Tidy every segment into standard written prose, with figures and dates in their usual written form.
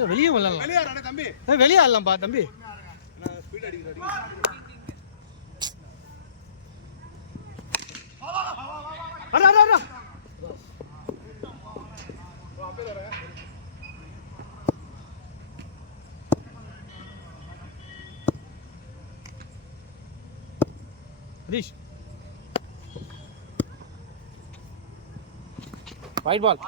Sir வெளியே விளையாடலாம். வெளியே ஆடுறா தம்பி. வெளியே ஆடலாம்ப்பா தம்பி. நான் ஸ்பீட் அடிக்கிறேன். அட அட அட. ஹரிஷ். White ball.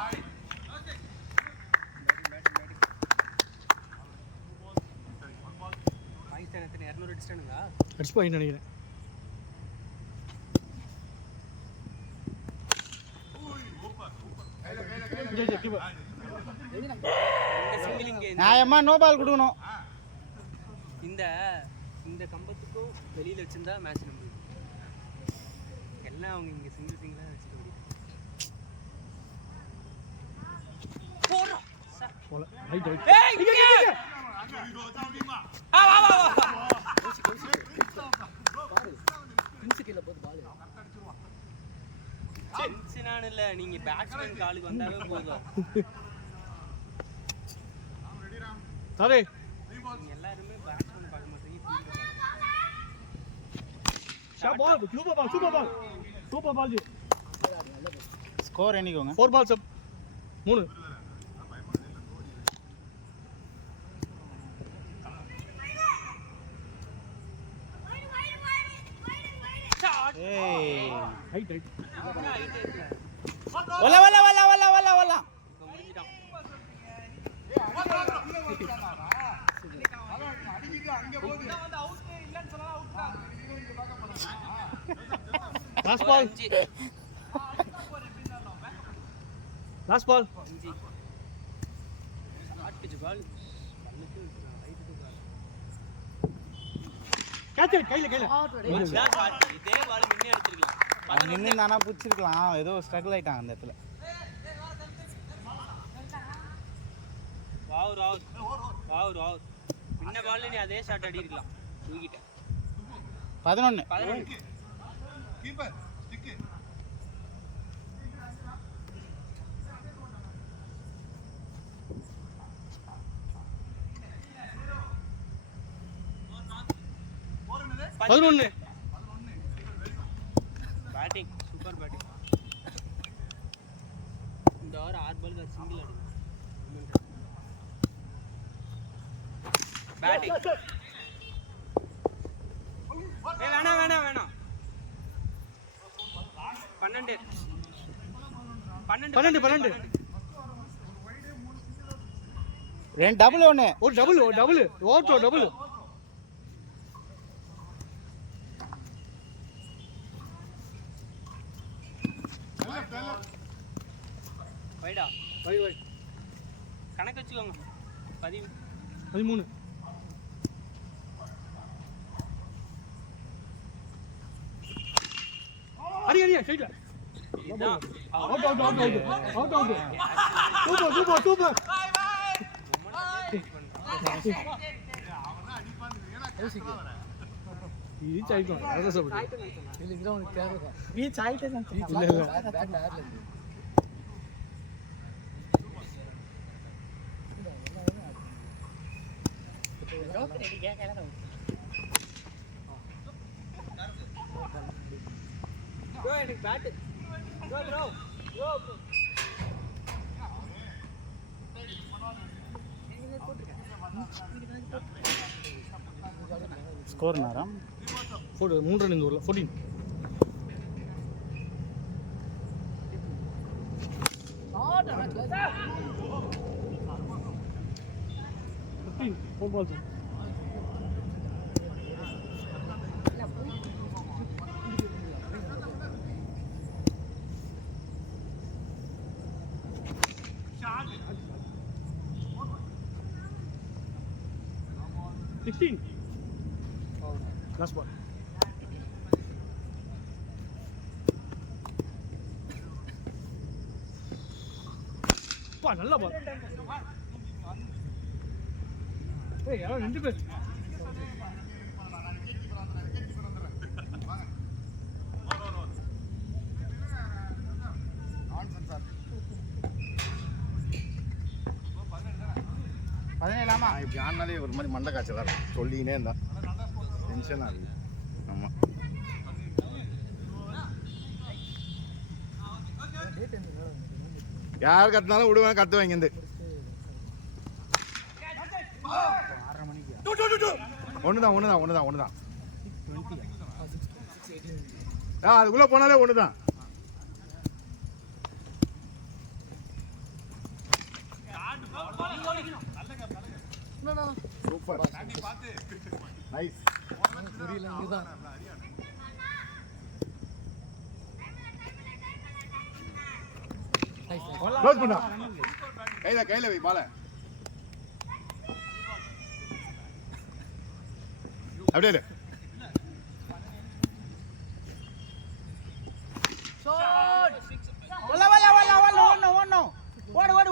பாகிஸ்தான் எத்தனை 200 அடிச்சிட்டானுங்க. அடிச்சு போய் நினைக்கிறேன். நியாயமா நோ பால் கொடுக்கணும். இந்த கம்பத்துக்கும் வெளியில வச்சிருந்தா மேட்ச் நம்ம எல்லாம் அவங்க இங்க சிங்கிளா வச்சுட்டு போறோம் போல ரைட் ரைட். ஏய் வா வா வா இன்சிட்டில போடு பால் டென்ஷனான இல்ல நீங்க பேட்ஸ்மேன் காலுக்கு வந்தாவே போதும். சாரே நீங்க எல்லாரும் பேட்ஸ்மேன் பார்க்க மாட்டீங்க ஷாட் பால் super Ball Z. Score என்னைக்குங்க? 4 balls up 3. ஏய் ரைட் ரைட். வல வல வல வல வல வல. Last ball. Last ball. Catch கையில இதே பால் மின்னி அடிச்சிருக்கலாம். நின்னு நானா புடிச்சிருக்கலாம். ஏதோ ஸ்ட்ரகிள் ஆயிட்டாங்க அந்த இடத்துல. வாவ் பின்ன பால்ல நீ அதே ஷாட் அடி இருக்கலாம். தூக்கிட்ட 11 கீப்பர் ஸ்டிக். போறனே 11. Batting super batting. இந்த ஓவர் 6 பாலுக்கு சிங்கிள் அடி. பேட்டிங் வேணாம் 12 ரெண்டு டபுள் ஒன்னு. ஒரு டபுள் ஓவர் டபுள். வைடா வை கணக்கு வச்சுக்கோங்க. 13. அடி சைடுல. இதான் அவுட். சூப்பர். ரீச் ஆயிட்டோம். அதான் சொல்றேன். இல்ல கிரவுண்ட் தேவை. ரீச் ஆயிட்டேன். இல்ல ஸ்கோர் நேரம் 3 ரன் இந்த ஊர்ல 14. Four balls. Sixteen. Last ball. நல்ல பால். யாரோ 2 பேர். 17 நான் இப்படி ஆனாலே ஒரு மாதிரி மண்டை காய்ச்சலாக இருக்கும் சொல்லினே இருந்தான் டென்ஷனாக இருக்குது ஆமாம் யார் கத்தினாலும் விடுவேன் கத்துவேன் இங்கேருந்து 6:30 மணிக்கு ஒன்று தான் அதுக்குள்ளே போனாலே ஒன்று தான் சூப்பர் நைஸ் க்ளோஸ் பண்ணா கையில வை பால அப்படியே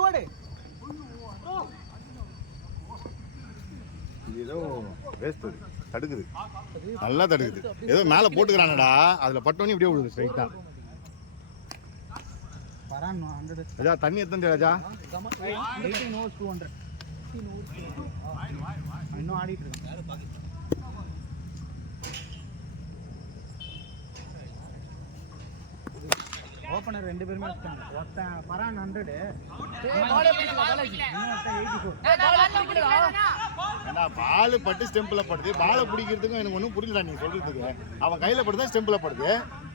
ஓடு ஏதோ வேஸ்ட் தடுக்குது நல்லா தடுக்குது ஏதோ மேலே போட்டுக்கிறானடா அதில் பட்டோன்னே இப்படியே விடுது ஸ்ட்ரைட்டா ராஜா தண்ணி எத்தனை ராஜா 18 overs 200 இன்னும் ஆடிட்டு இருக்கேன் ஓப்பனர் 2 பேருமே வச்சிட்டாங்க ஒருத்தன் பரான் 100 ஏன்னா பால் பட்டு ஸ்டெம்பில் படுது பாலை பிடிக்கிறதுக்கும் எனக்கு ஒன்றும் புரியல நீங்க சொல்றதுக்கு அவன் கையில் படுதா ஸ்டெம்பில் படுது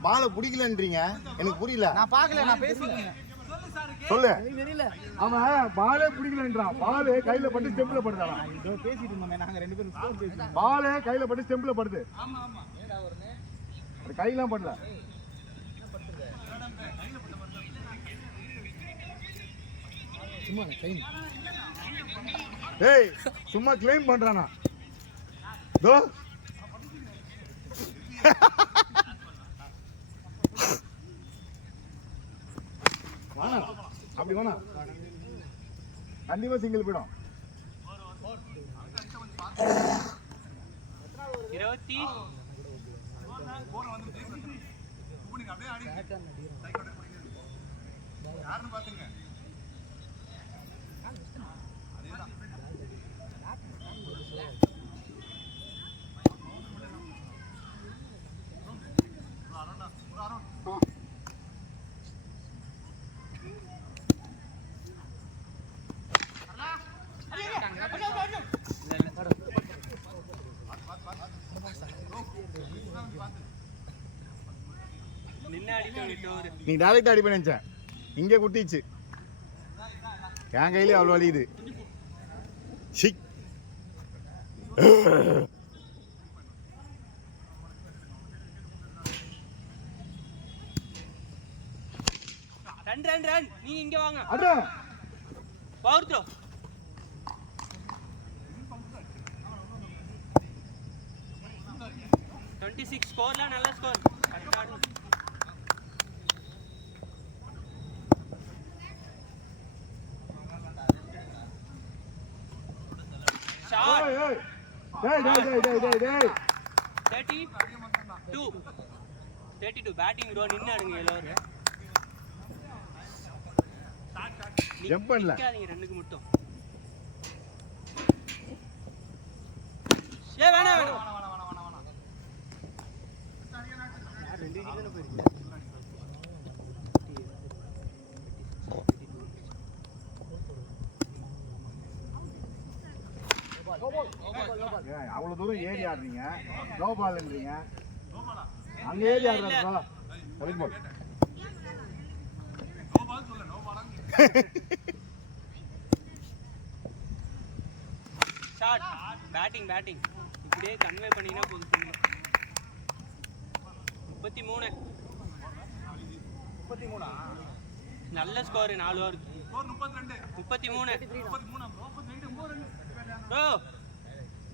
பாலை பிடிக்கலன்றீங்க எனக்கு புரியல நான் பார்க்கல நான் பேசிட்டேன் சொல்லு அவன் பாலே பிடிக்கலன்றான் பால் கையில் பட்டு ஸ்டெம்பில் படுதானா இதோ பேசிட்டு இருந்தோமே நாங்க 2 பேரும் ஸ்கோர் பேசிட்டோம் பால் கையில் பட்டு ஸ்டெம்பில் படுது அது கையெல்லாம் படல ஏய் சும்மா கிளைம் பண்றானா தோ வானா அப்படி வானா கண்டிப்பா சிங்கிள் போயிடும் 20 யாருன்னு பாத்துங்க நீ டைரக்டா அடிப்ப நினைச்சேன் இங்கே குட்டிச்சு என் கையிலே அவ்வளோ வலியுது சிக் ரன் நீங்க இங்க வாங்க அடா பவர் த்ரோ ஸ்கோர்ல நல்ல ஸ்கோர் ஷாட் டேய் 32 பேட்டிங் ப்ரோ நின்னு ஆடுங்க எல்லாரும் ஜம்ப் பண்ணல நிக்காதீங்க ரெண்டுக்கு மட்டும் ஏ வேணாம் ரெண்டு நிக்கன போயிருக்கு அவ்வளவு தூரம் ஏறி ஆடுறீங்க நோ பால்ன்றீங்க அங்க ஏறி ஆடுறாங்க கரெக்ட் பால் ஷாட் பேட்டிங் இப்படியே கன்வே பண்ணினா போதும் 33 நல்ல ஸ்கோர் 4 ஓவருக்கு 33 ப்ரோ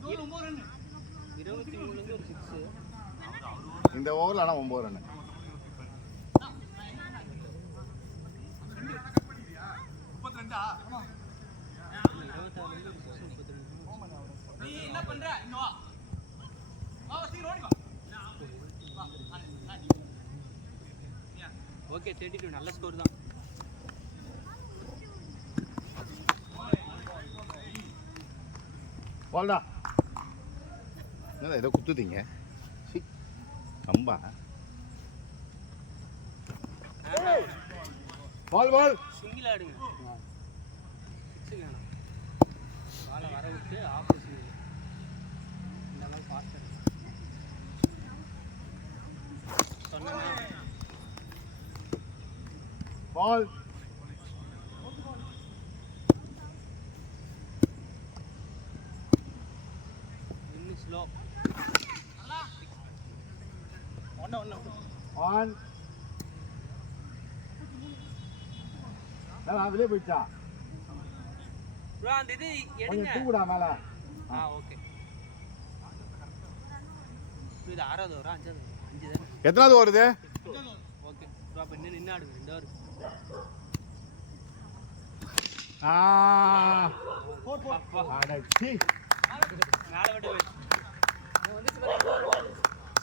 23 ல ஒரு 6 இந்த ஓவர்ல ஆனா 9 ரன் நீ என்ன பண்ற இங்க வா சீக்கிரம் ஓடி வா ஓகே 32 நல்ல ஸ்கோர் தான் போல்டா என்னடா ஏதோ குத்துதீங்க கம்பா பால் பால் சிங்கிள் ஆடுங்க சிக்ஸ் வேணாம் பாலை வர விட்டு ஆப்போசிட் இந்த மாதிரி ஃபாஸ்ட் சொன்னேன் பால் இன்னும் ஸ்லோ ஆன் வெளியே போயிடுச்சா ப்ரோ அந்த இது எடுங்க கொஞ்சம் தூக்குடா மேல ஓகே இது ஆறாவது வரும் அஞ்சாவது வரும் 5 தானே எத்தனாவது வருது ஓகே ப்ரோ அப்போ இன்னும் நின்று ஆடுங்க 2 வரும் அடச்சி மேலே விட்டு போய்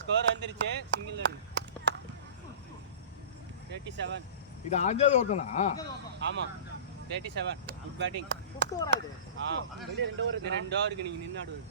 ஸ்கோர் வந்துருச்சு சிங்கிள் ஆடுங்க 37 இது அஞ்சாவது ஓட்டனா ஆமாம் 37 குட் பேட்டிங் வெளியே 2 ஓவர் இது 2 ஓவருக்கு நீங்கள் நின்று ஆடுவது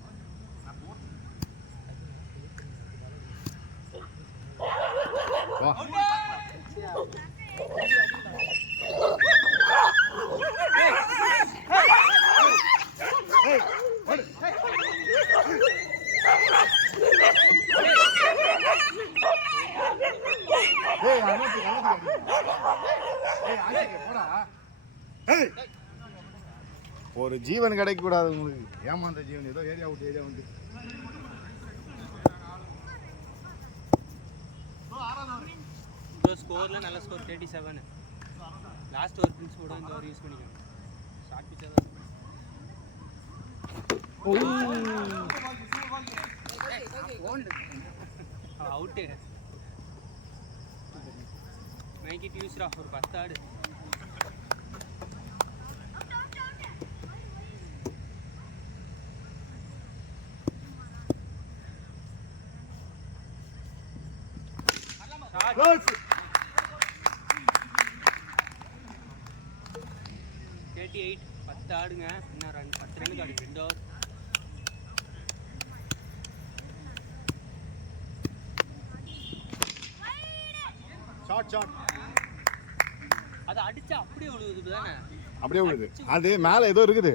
ஒரு ஜீவன் கிடைக்க கூடாது உங்களுக்கு ஏமாந்த ஜீவன் ஏதோ ஏரியா விட்டு ஏரியா வந்து ப்ரோ ஸ்கோரில் நல்ல ஸ்கோர் 37 லாஸ்ட் ஒரு பிரின்ஸ் கூட இந்த ஓவர் யூஸ் பண்ணிக்கணும் ஷார்ட் பிச்சர் தான் அவுட்டு மேக் இட் யூஸ்ரா ஒரு 10 ஆடு Close. 38 10 ஆடுங்க இன்னும் 10 ரன்னுக்கு ஆடுங்க 2 ஓவர் ஷார்ட் அது அடிச்சா அப்படியே விழுகுது தானே அப்படியே விழுது அது மேல ஏதோ இருக்குது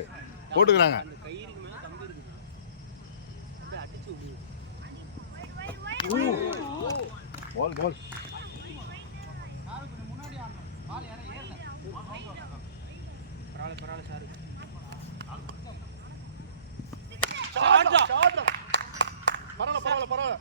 போட்டுக்கறாங்க அந்த கயிறுக்கு மேல கம்பி இருக்குது அப்படியே அடிச்சு விழுகுது பால் பால் பரவாயில்ல சார் பரவாயில்ல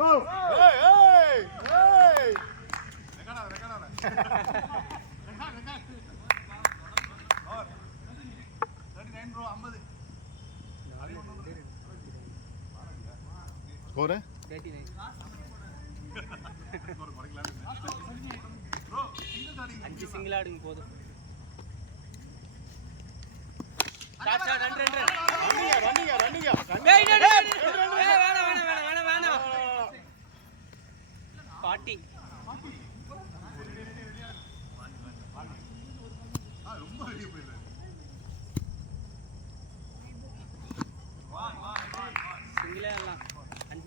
Oh! Hey! Score? 39 5 சிங்கிள் ஆடுங்க போதும் பாட்டி சிங்கிளே எல்லாம்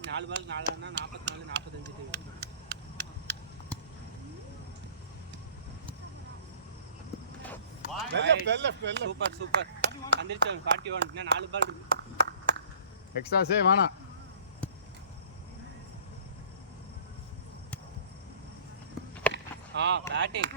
4 பால் 4 ஆனா 44 45 சூப்பர் சூப்பர் வந்துருச்சு 41 இன்னும் 4 பால் இருக்கு எக்ஸ்ட்ரா சே வேணாம் பேட்டிங்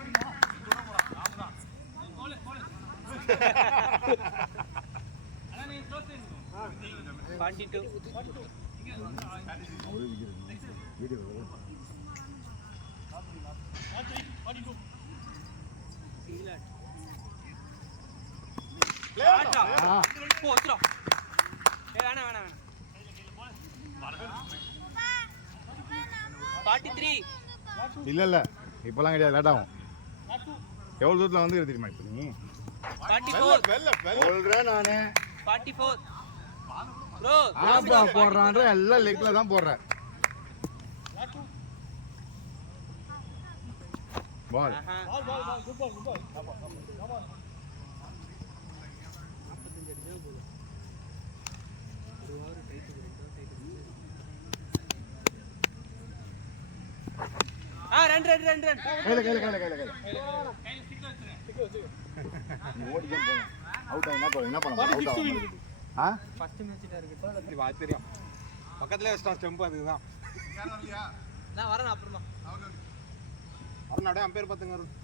இல்ல இப்பெல்லாம் கிடையாது லேட் ஆகும் எவ்வளவு தூரத்துல வந்து தெரியுமா இப்ப நீ 44 சொல்றேன் நானு 44 ப்ரோ ஆப்பா போடுறான்ற எல்லாம் லெக்ல தான் போடுறேன் பால் ஆஹா ball ball ball good ball good ball come on 45 அடிச்சா போதும் ஒரு ஓவர் டைட் ரன் கையில நீ ஓடிக்க போங்க அவுட் ஆனா போய் என்ன பண்ண அவுட் ஆகும் ஆ ஃபர்ஸ்ட் மேட்ச் டார்கெட் இப்படி வா தெரியும் பக்கத்துலயே வச்சிட்டான் ஸ்டெம்ப் அதுதான் நான் வரேன் அப்புறமா அருணாடே அம்பேர் பாத்துங்க அருண்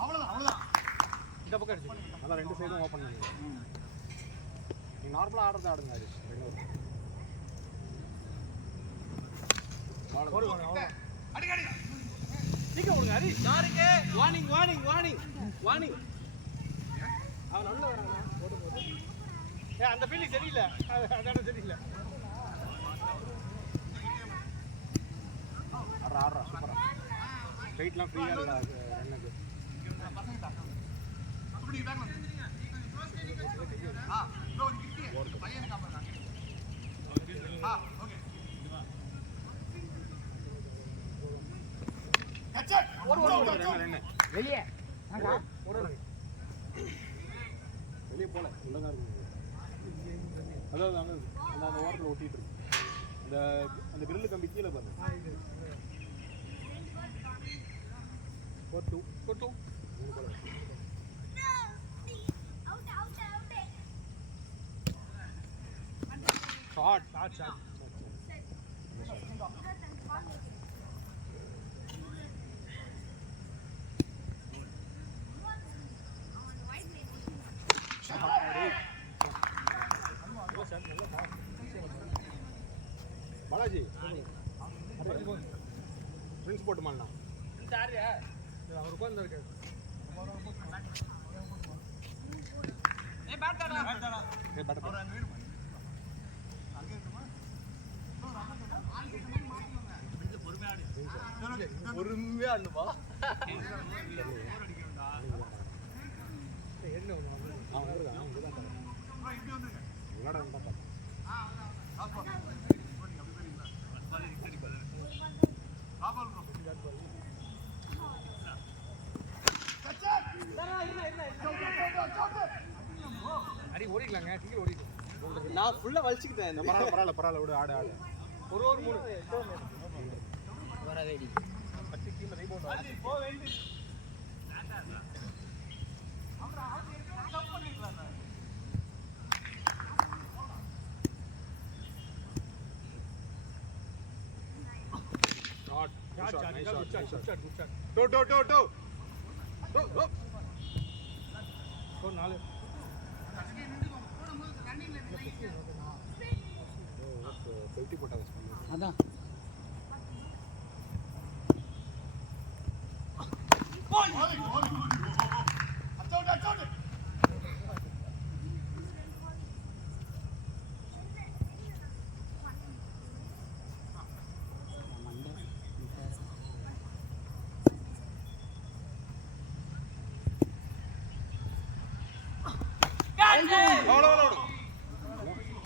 அவ்வளவுதான் இந்த பக்கம் அடிச்சு அதான் ரெண்டு சைடும் ஓபன் பண்ணுங்க நீ நார்மலா ஆடுறது ஆடுங்க ஹரிஷ் ரெண்டு அடி அடி சீக்கிரம் ஓடுங்க ஹரி யாருக்கு வார்னிங் வார்னிங் வார்னிங் வார்னிங் அவன் உள்ள வரானா ஓடும்போது அந்த ஃபீலிங் சரியில்லை அதான சரியில்லை ஆடுறா சூப்பரா வெயிட்லாம் ஃப்ரீயா இல்ல ரன்னுக்கு வெளியே வெளியே போல உள்ளதான் இருக்கு அதாவது அங்க அந்த ஓரத்தில் ஒட்டிட்டு இருக்கு அந்த கிரில் கம்பி கீழே பாருங்க 4-2 ஷாட் பாலாஜி ட்ரிங்க்ஸ் போட்டு மாட்டா அவர் உட்கார்ந்து இருக்காரு பொறுமையா ஆடுப்பா அடி ஓடிக்கலாங்க டிக்கெட் ஓடிக்கலாம் நான் ஃபுல்லா வலிச்சுக்கிட்டேன் பரவாயில்ல விடு ஆடு ஒரு மூணு வரவேடி அதான்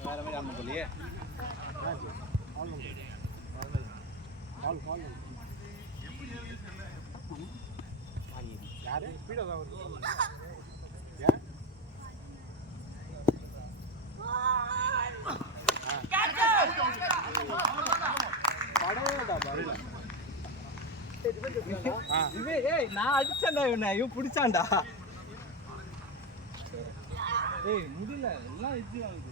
வேற மாதிரி ஆடணும் போலியே யாரு ஸ்பீடா தான் வருது ஏன் படவேடா பாருடா நான் அடிச்சேன்டா இவன் பிடிச்சான்டா ஏய் முடியல எல்லாம் இது ஆகுது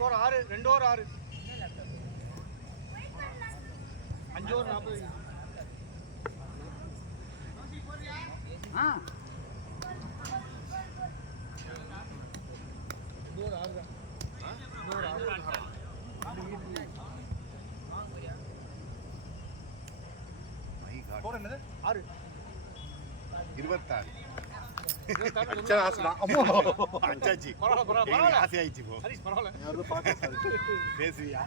ஒரு 6 2 ஓவர் 6 5 ஓவர் 40. ஸ்கோர் என்னது 6 26 அச்சாச்சி பரவாயில்ல ஆசை ஆயிடுச்சு போ ஹரிஷ் பரவாயில்ல பேசுவியா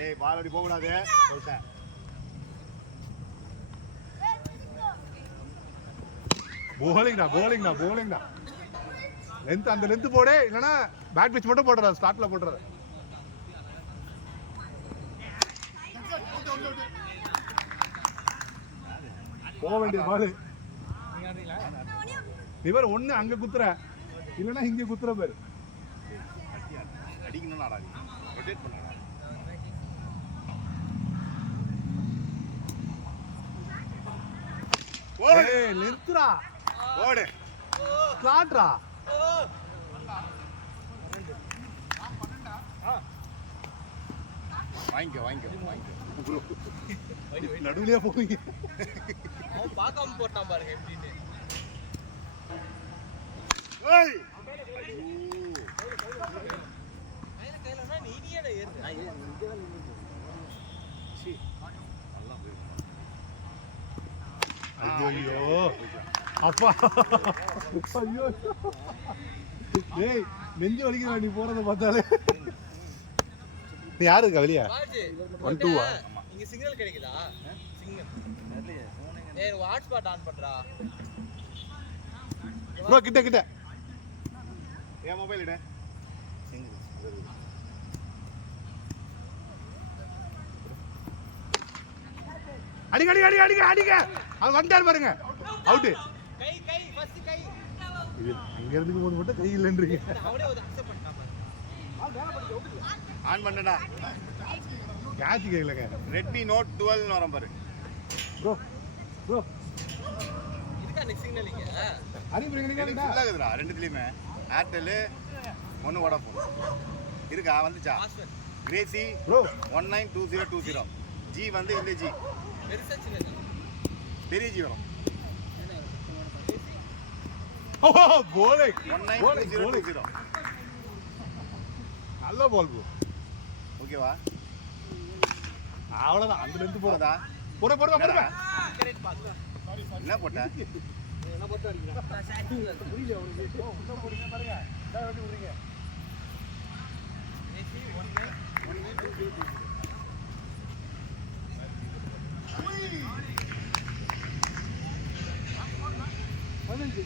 ஏய் பால் அடி போக கூடாது சொல்லிட்டேன் போலிங்டா லென்த் அந்த லென்த் போடு இல்லனா பேக் பிச் மட்டும் போடுறா ஸ்டார்ட்ல போடுறா போக வேண்டிய பால் நீ பாரு ஒண்ணு அங்க குத்துற இல்லனா இங்க குத்துற பாரு அடிக்கணும் ஆடாது ரொட்டேட் பண்ணா ஏய் நிறுத்துடா ஓடு ஸ்டார்ட்ரா வாங்கிக்கோ நடுவுலயே போவீங்க அவன் பார்க்காம போட்டான் பாருங்க எப்படின்னு. ஏய் கையிலனா நீ ஏடா ஏறு. ஐயோ அப்பா ஐயோ டேய் நெஞ்சு வலிக்குதா நீ போறத பார்த்தாலே நீ யாரு இருக்கா வெளிய பாஜி 1-2 இங்க சிக்னல் கிடைக்குதா? சிக்னல் ஏய் ஹாட்ஸ்பாட் ஆன் பண்றா. ப்ரோ கிட்ட ஏன் மொபைல் இட அடிங்க அது வந்தார் பாருங்க அவுட் கை ஃபர்ஸ்ட் கை. இது அங்க இருந்து போது மட்டும் கை இல்லன்றீங்க அவனே ஒரு அக்செப்ட் பண்ணிட்டான் பாரு. ஆன் பண்ணடா கேட்ச் கேக்கலங்க ரெட்மி நோட் 12 னு வரும் பாரு ப்ரோ இதுக்கு அந்த சிக்னல் இங்க. அடி பிரேக்கிங் எனக்கு ஃபுல்லா இருக்குடா ரெண்டுத்துலயுமே ஏர்டெல் ஒன்னு வோடாஃபோன் இருக்கா வந்துச்சா பாஸ்வேர்ட் கிரேசி ப்ரோ 192020 ஜி வந்து இந்த ஜி பெருசா சின்னது. பெரிய ஜி வரும் ஓ கோலே 192020 நல்ல பால் ப்ரோ ஓகேவா அவ்வளவுதான் அந்த இருந்து போறதா போறா கரெக்ட் பாஸ். என்ன போட்ட என்ன போட்டு அடிக்கிறா புரியல உங்களுக்கு இன்னும் போறீங்க பாருங்க டேய் வண்டி விடுறீங்க ஏசி 1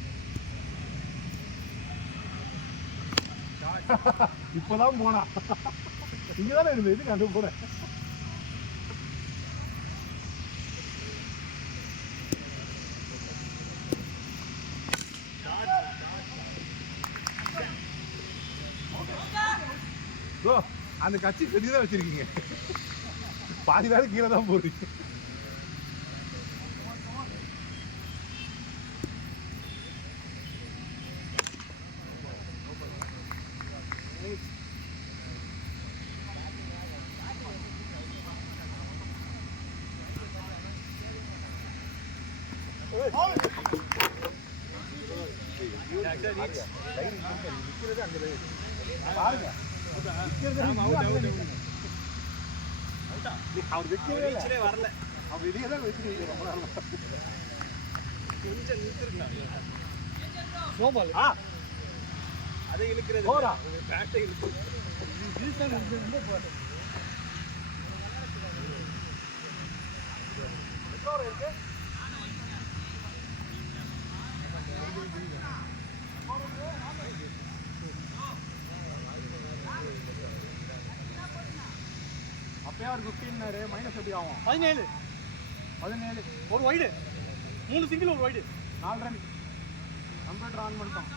இப்பதான் போனா இங்கதானே இருந்தது எதுக்கு அங்க போறேன் ப்ரோ அந்த கட்சி செடிதான் வச்சிருக்கீங்க பாதி நேரம் கீழே தான் போறீங்க அவர் வெக்கவே வரல அவர் வெளியே தான் வச்சிருக்கீங்க ரொம்ப நாள் கொஞ்சம் நிறுத்திருக்கலாம் ஸ்னோபால் அதை இழுக்கிறது போடா. பேட்டை இழுக்கிறது அப்பயே அவர் 15 மைனஸ் எப்படி ஆகும் 17 ஒரு வைடு 3 சிங்கிள் ஒரு வைடு 4 ரன் கம்ப்யூட்டர் ஆன் பண்ணிட்டோம்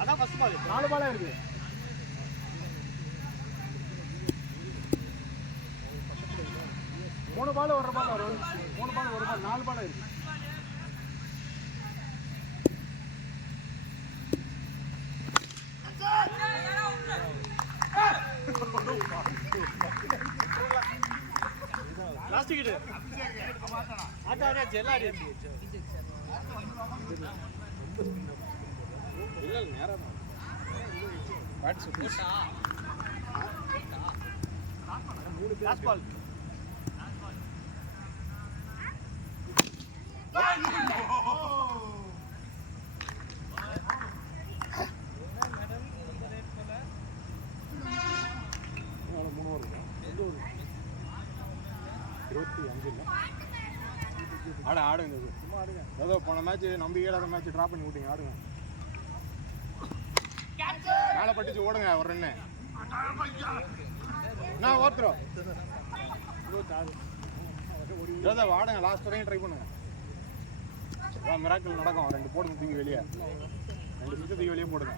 அதான் ஃபர்ஸ்ட் பால் 4 பாலா இருக்கு. 3 பால் ஒரு பால் வரும். 3 பால் ஒரு பால் 4 பாலா இருக்கு. லாஸ்ட் விக்கெட் ஆட்டா ஆடியாச்சு எல்லாம் ஆடியாச்சு இல்ல நேரமா பேட் சூப்பர். லாஸ்ட் பால் ஆடுங்க சும்மா ஆடுங்க. ஏதோ போன மேட்ச் நம்பி இயலாத மேட்ச் ட்ராப் பண்ணி விட்டீங்க. ஆடுங்க. மேலே பட்டுச்சு ஓடுங்க ஒரு ரன்னு. நான் ஓத்துறோம். ஏதோ ஆடுங்க லாஸ்ட் வரையும் ட்ரை பண்ணுங்க. மிராக்கிள் நடக்கும். 2 போடுங்க தூக்கி வெளியே. 2 சுற்று தூக்கி வெளியே போடுங்க.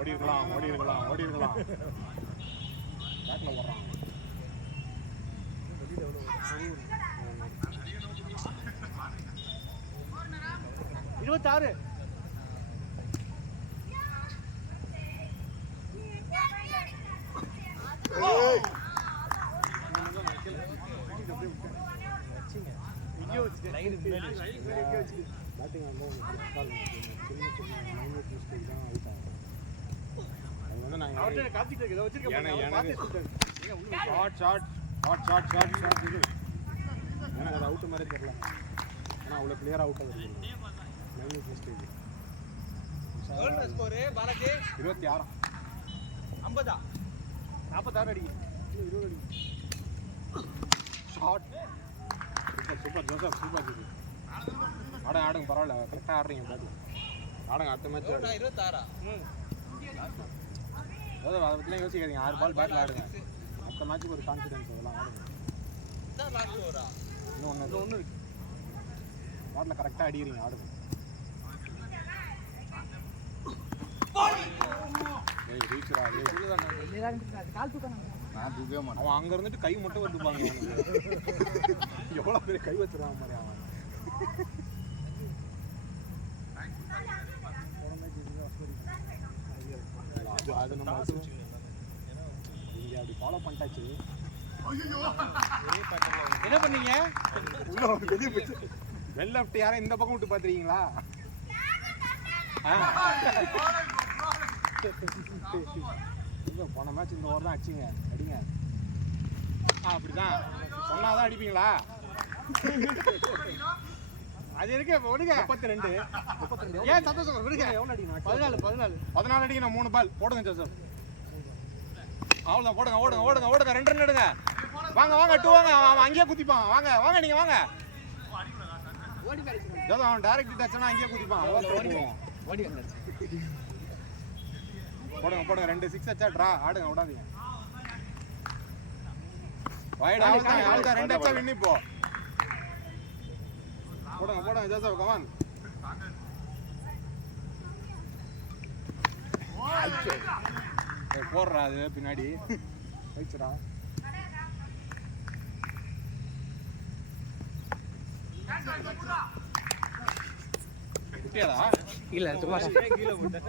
ஓடி இருக்கலாம் ஓடி இருக்கலாம் ஓடி இருக்கலாம். பேட்டில் ஓடுறாங்க. 26 பேட்டிங் வந்து அவர்கிட்ட காத்திட்டு இருக்கு வச்சிருக்கேன் எனக்கு அது அவுட் மாதிரி தெரியல. ஆனால் அவ்வளோ கிளியராக அவுட் ஆகுது. மிஸ்டேக். ஸ்கோர் பாலாஜி 26 50 46 அடி 20 அடி short. Super Joseph super Joseph. ஆடுங்க பரவாயில்ல கரெக்டாக ஆடுறீங்க. பேட்டு ஆடுங்க. அடுத்த மேட்ச் 26 அதாவது அதை பற்றிலாம் யோசிக்காதீங்க. 6 பால் பேட்டில் ஆடுங்க. அடுத்த மேட்ச்சுக்கு ஒரு கான்ஃபிடன்ஸ் அதெல்லாம் ஆடுங்க. இன்னும் ஒன்று இருக்கு. பேட்டில் கரெக்டாக அடிக்கிறீங்க. ஆடுங்க. ரீச்சரா நான் தூக்கவே மாட்டேன். அவன் அங்கே இருந்துட்டு கை மட்டும் வந்துப்பாங்க. எவ்வளோ பேர் கை வச்சிருவாங்க மாதிரி அவன். அது நம்ம இங்கே அப்படி ஃபாலோ பண்ணிட்டாச்சு. என்ன பண்ணீங்க? உள்ள வெளியே போச்சு. வெல் லெஃப்ட் யாரும் இந்த பக்கம் விட்டு பார்த்துருக்கீங்களா? போன மேட்ச் இந்த ஓவர் தான் அடிச்சிங்க. அடிங்க. அப்படிதான் சொன்னாதான் அடிப்பீங்களா? அது இருக்கு விடுங்க 32 ஏன் சந்தோஷம் விடுங்க எவ்வளோ அடிக்கணும்? 14 அடிக்கணும். 3 பால் போடுங்க ஜோசப். அவ்வளோதான் போடுங்க. ஓடுங்க 2 ரன் எடுங்க. வாங்க 2 வாங்க. அவன் அங்கேயே குத்திப்பான். வாங்க நீங்க வாங்க. ஜோசப் அவன் டைரக்ட் டச்னா அங்கேயே குத்திப்பான். போடுங்க 2 6 அச்சா ட்ரா. ஆடுங்க விடாதீங்க. வைட் ஆல்தான் 2 அச்சா வின் இப்போ. போடுங்க ஜோசப் கமான். போடுறா அது பின்னாடி வச்சுடா. இல்ல சும்மா கீழே போட்டேன்